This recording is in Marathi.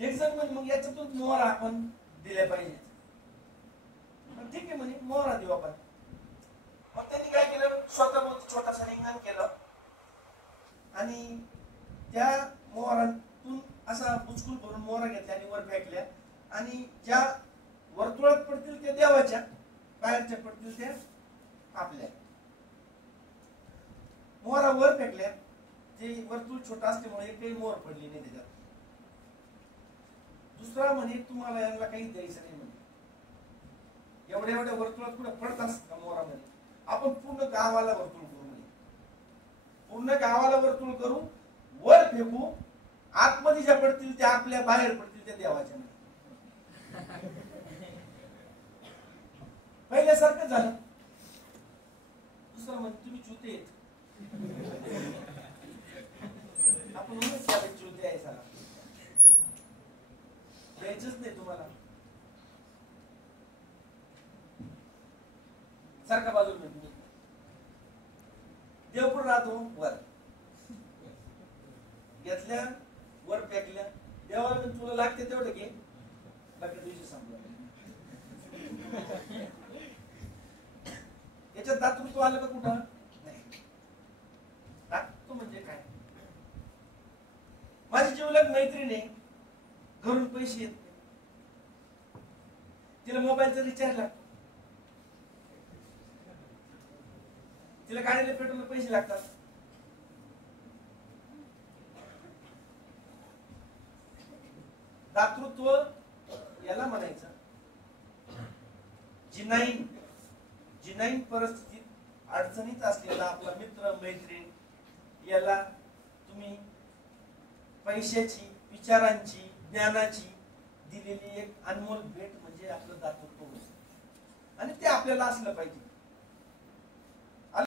एक जण म्हणजे मग याच्यातून मोहरा आपण दिल्या पाहिजे. ठीक आहे म्हणे मोहरा देऊ आपण. मग त्यांनी काय केलं, स्वतः छोटासा रिंगण केलं आणि त्या मोहरातून असा बुचकूल भरून मोहरा घेतल्या आणि वर फेकल्या आणि ज्या वर्तुळात पडतील त्या देवाच्या, बाहेरच्या पडतील त्या आपल्या. मोहरा वर फेकल्या, ते वर्तुळ छोटा असल्यामुळे काही मोहर पडली नाही त्याच्यात. दुसरा म्हणे तुम्हाला यांना काही द्यायचं नाही म्हणे, एवढ्या एवढ्या वर्तुळात कुठे पडत असत का मोहरामध्ये, आपण पूर्ण गावाला वर्तुळ करू म्हणे, पूर्ण गावाला वर्तुळ करू, वर फेकू, आतमध्ये ज्या पडतील त्या आपल्या, बाहेर पडतील त्या देवाच्या. पहिल्यासारखं झालं. दुसरं म्हणजे तुम्ही चुते आहेत, आपण चुते आहे सारा, द्यायचंच नाही तुम्हाला. सारखा बाजूला तुम्ही देव पण राहतो वर, घेतल्या वर फेकल्या, देवाला तुला लागते तेवढं घे, बाकी तुझी सांभाळ. याच्यात दातृत्व आलं का कुठं नाही. दातृत्व म्हणजे काय, माझी जीवलग मैत्रीण आहे, घरून पैसे येत नाही, तिला मोबाईलचा रिचार्ज लागतो, तिला गाडीला पेट्रोलला पैसे लागतात, दातृत्व याला म्हणायचं. जिनाईन परिस्थितीत अडचणीत असलेला आपला मित्र मैत्रीण, याला तुम्ही पैशाची, विचारांची, ज्ञानाची दिलेली एक अनमोल भेट म्हणजे आपलं दातृत्व, आणि ते आपल्याला असलं पाहिजे.